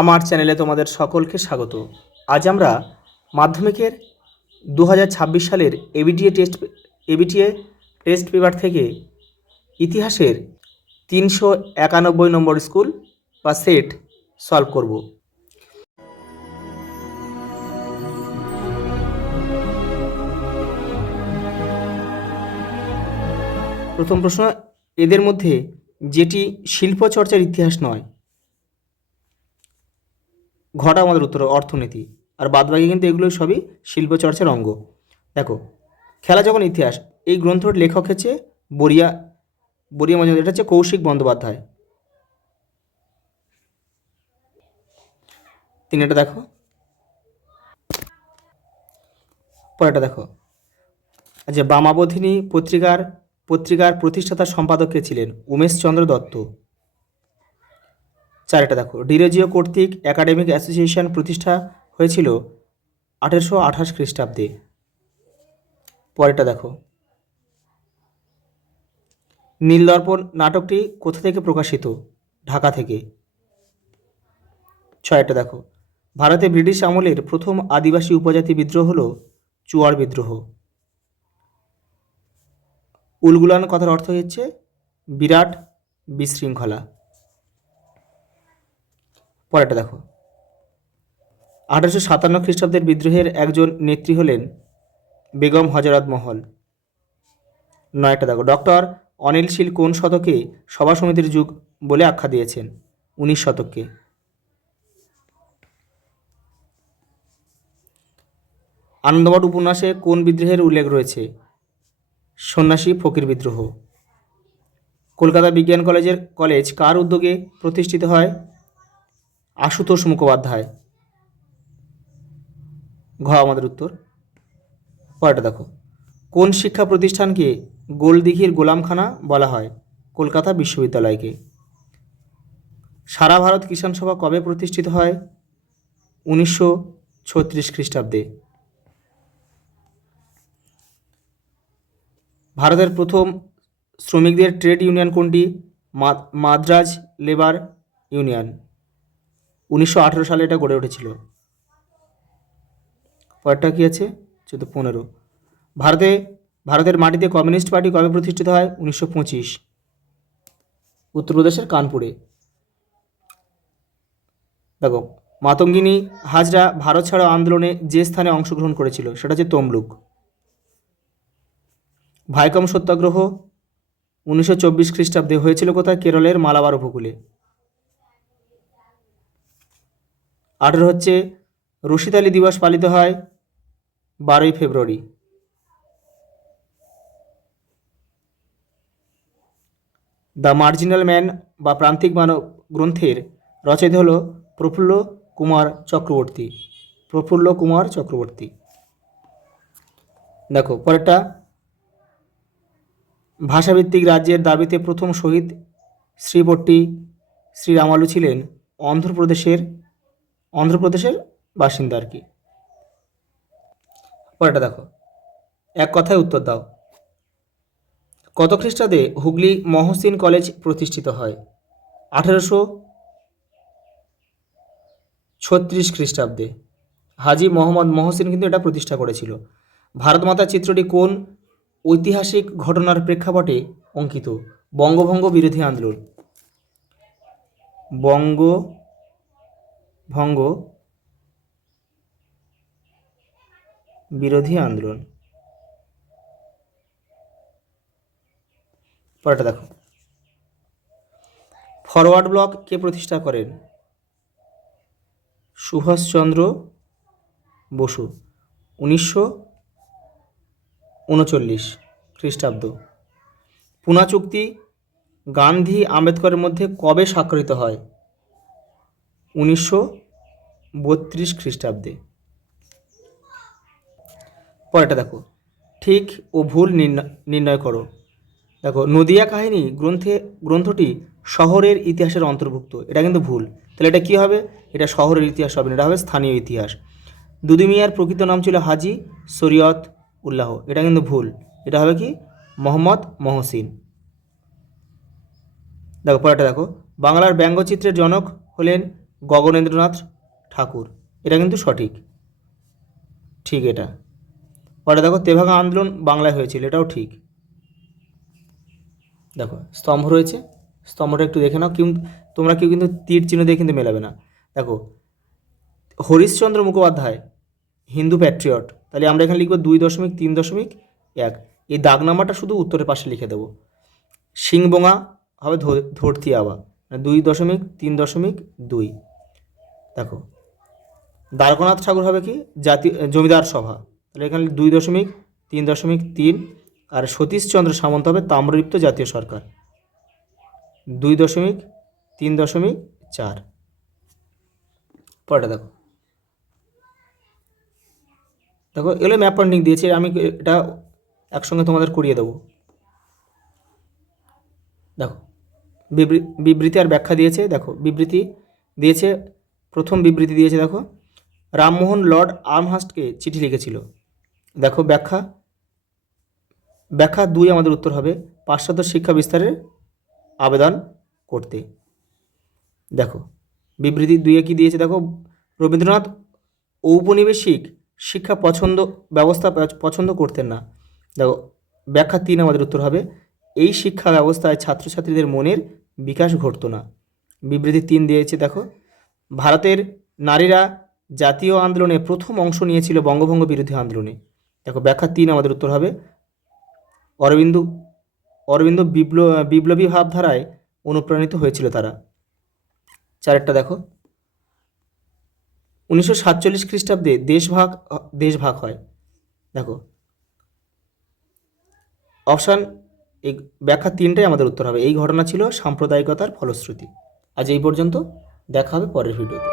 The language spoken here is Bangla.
আমার চ্যানেলে তোমাদের সকলকে স্বাগত। আজ আমরা মাধ্যমিকের 2026 সালের এবিটিএ টেস্ট পেপার থেকে ইতিহাসের 391 নম্বর স্কুল বা সেট সলভ করব। প্রথম প্রশ্ন, এদের মধ্যে যেটি শিল্পচর্চার ইতিহাস নয়, ঘটা আমাদের উত্তর অর্থনীতি, আর বাদবাকি কিন্তু এগুলো সবই শিল্পচর্চার অঙ্গ। দেখো, খেলা যখন ইতিহাস, এই গ্রন্থর লেখক হচ্ছে বরিয়া মজুমদার। এটা হচ্ছে কৌশিক বন্দ্যোপাধ্যায়। এটা দেখো, পরেরটা দেখো, আচ্ছা, বামাবোধিনী পত্রিকার প্রতিষ্ঠাতা সম্পাদক কে ছিলেন? উমেশচন্দ্র দত্ত। এটা দেখো, ডিরেজিও কর্তৃক একাডেমিক অ্যাসোসিয়েশন প্রতিষ্ঠা হয়েছিল 1828 খ্রিস্টাব্দে। পরেরটা দেখো, নীলদর্পণ নাটকটি কোথা থেকে প্রকাশিত? ঢাকা থেকে। এটা দেখো, ভারতে ব্রিটিশ আমলের প্রথম আদিবাসী উপজাতি বিদ্রোহ হল চুয়ার বিদ্রোহ। উলগুলান কথার অর্থ হচ্ছে বিরাট বিশৃঙ্খলা। পরেরটা দেখো, 1857 খ্রিস্টাব্দের বিদ্রোহের একজন নেত্রী হলেন বেগম হজরত মহল। এটা দেখো, ডক্টর অনিল শীল কোন শতকে সভা সমিতির যুগ বলে আখ্যা দিয়েছেন? 19 শতককে। আনন্দমঠ উপন্যাসে কোন বিদ্রোহের উল্লেখ রয়েছে? সন্ন্যাসী ফকির বিদ্রোহ। কলকাতা বিজ্ঞান কলেজ কার উদ্যোগে প্রতিষ্ঠিত হয়? আশুতোষ মুখোপাধ্যায়। ঘ আমাদের উত্তর। পরেরটা দেখো, কোন শিক্ষা প্রতিষ্ঠানকে গোলদিঘির গোলামখানা বলা হয়? কলকাতা বিশ্ববিদ্যালয়কে। সারা ভারত কিষাণ সভা কবে প্রতিষ্ঠিত হয়? 1936 খ্রিস্টাব্দে। ভারতের প্রথম শ্রমিকদের ট্রেড ইউনিয়ন কোনটি? Madras labour union. 1918 সালে এটা গড়ে উঠেছিল। পরেরটা কি আছে? 15। ভারতের মাটিতে কমিউনিস্ট পার্টি কবে প্রতিষ্ঠিত হয়? 1925। উত্তরপ্রদেশের কানপুরে। দেখো, মাতঙ্গিনী হাজরা ভারত ছাড়ো আন্দোলনে যে স্থানে অংশগ্রহণ করেছিল সেটা হচ্ছে তমলুক। ভাইকম সত্যাগ্রহ 1924 খ্রিস্টাব্দে হয়েছিল কোথায়? কেরলের মালাবার উপকূলে। 18 হচ্ছে রশিদ আলী দিবস পালিত হয় 12ই ফেব্রুয়ারি। দ্য মার্জিনাল ম্যান বা প্রান্তিক মানব গ্রন্থের রচয়িতা হল প্রফুল্ল কুমার চক্রবর্তী। দেখো, পরেরটা, ভাষাভিত্তিক রাজ্যের দাবিতে প্রথম শহীদ শ্রীপট্টি শ্রীরামালু ছিলেন অন্ধ্রপ্রদেশের বাসিন্দা আর কি। পরেরটা দেখো, এক কথায় উত্তর দাও। কত খ্রিস্টাব্দে হুগলি মহসিন কলেজ প্রতিষ্ঠিত হয়? 1836 খ্রিস্টাব্দে। হাজী মোহাম্মদ মহসিন কিন্তু এটা প্রতিষ্ঠা করেছিল। ভারত মাতা চিত্রটি কোন ঐতিহাসিক ঘটনার প্রেক্ষাপটে অঙ্কিত? বঙ্গভঙ্গ বিরোধী আন্দোলন। বঙ্গভঙ্গ বিরোধী আন্দোলন। পরেরটা দেখো, ফরওয়ার্ড ব্লক কে প্রতিষ্ঠা করেন? সুভাষচন্দ্র বসু। 1939 খ্রিস্টাব্দ। পুনা চুক্তি গান্ধী আম্বেদকরের মধ্যে কবে স্বাক্ষরিত হয়? 1932 খ্রিস্টাব্দে। পরেরটা দেখো, ঠিক ও ভুল নির্ণয় করো। দেখো, নদিয়া কাহিনী গ্রন্থটি শহরের ইতিহাসের অন্তর্ভুক্ত। এটা কিন্তু ভুল। তাহলে এটা কি হবে? এটা শহরের ইতিহাস হবে না, এটা হবে স্থানীয় ইতিহাস। দুদু মিয়ার প্রকৃত নাম ছিল হাজী শরীয়ত উল্লাহ। এটা কিন্তু ভুল, এটা হবে কি? মোহাম্মদ মহসিন। দেখো, পরেরটা দেখো, বাংলার ব্যঙ্গচিত্রের জনক হলেন গগনেন্দ্রনাথ ঠাকুর। এটা কিন্তু সঠিক, ঠিক এটা। পরে দেখো তেভাগা আন্দোলন বাংলায় হয়েছিল, এটাও ঠিক। দেখো স্তম্ভ রয়েছে, স্তম্ভটা একটু দেখে নাও, তোমরা কেউ কিন্তু তীর চিহ্ন দিয়ে কিন্তু মেলাবে না। দেখো হরিশচন্দ্র মুখোপাধ্যায় হিন্দু প্যাট্রিয়ট, তাহলে আমরা এখানে লিখবো 2.3.1। এই দাগ নাম্বারটা শুধু উত্তরের পাশে লিখে দেবো। সিংবোঙা হবে ধরতি আবা, 2.3.2। দেখো দ্বারকানাথ ঠাকুর হবে কি জাতীয় জমিদার সভা, তাহলে এখানে 2.3.3। আর সতীশচন্দ্র সামন্ত হবে তাম্রলিপ্ত জাতীয় সরকার, 2.3.4। পরেটা দেখো, দেখো এগুলো ম্যাপ পয়েন্টিং দিয়েছি, আমি এটা একসঙ্গে তোমাদের করিয়ে দেবো। দেখো বিবৃতি আর ব্যাখ্যা দিয়েছে, দেখো বিবৃতি দিয়েছে, প্রথম বিবৃতি দিয়েছে, দেখো রামমোহন লর্ড আর্মহার্স্টকে চিঠি লিখেছিল। দেখো ব্যাখ্যা 2 আমাদের উত্তর হবে, পাশ্চাত্য শিক্ষা বিস্তারের আবেদন করতে। দেখো বিবৃতি 2 কি দিয়েছে, দেখো রবীন্দ্রনাথ ঔপনিবেশিক শিক্ষা ব্যবস্থা পছন্দ করতেন না। দেখো ব্যাখ্যা 3 আমাদের উত্তর হবে, এই শিক্ষা ব্যবস্থায় ছাত্রছাত্রীদের মনের বিকাশ ঘটতো না। বিবৃতি 3 দিয়েছে, দেখো ভারতের নারীরা জাতীয় আন্দোলনে প্রথম অংশ নিয়েছিল বঙ্গভঙ্গ বিরোধী আন্দোলনে। দেখো ব্যাখ্যা 3 আমাদের উত্তর হবে, অরবিন্দ বিপ্লবী ভাবধারায় অনুপ্রাণিত হয়েছিল তারা। 4টা দেখো 1947 খ্রিস্টাব্দে দেশ ভাগ হয়। দেখো অপশান এই ব্যাখ্যা 3টাই আমাদের উত্তর হবে, এই ঘটনা ছিল সাম্প্রদায়িকতার ফলশ্রুতি। আজ এই পর্যন্ত, দেখা হবে পরের ভিডিওতে।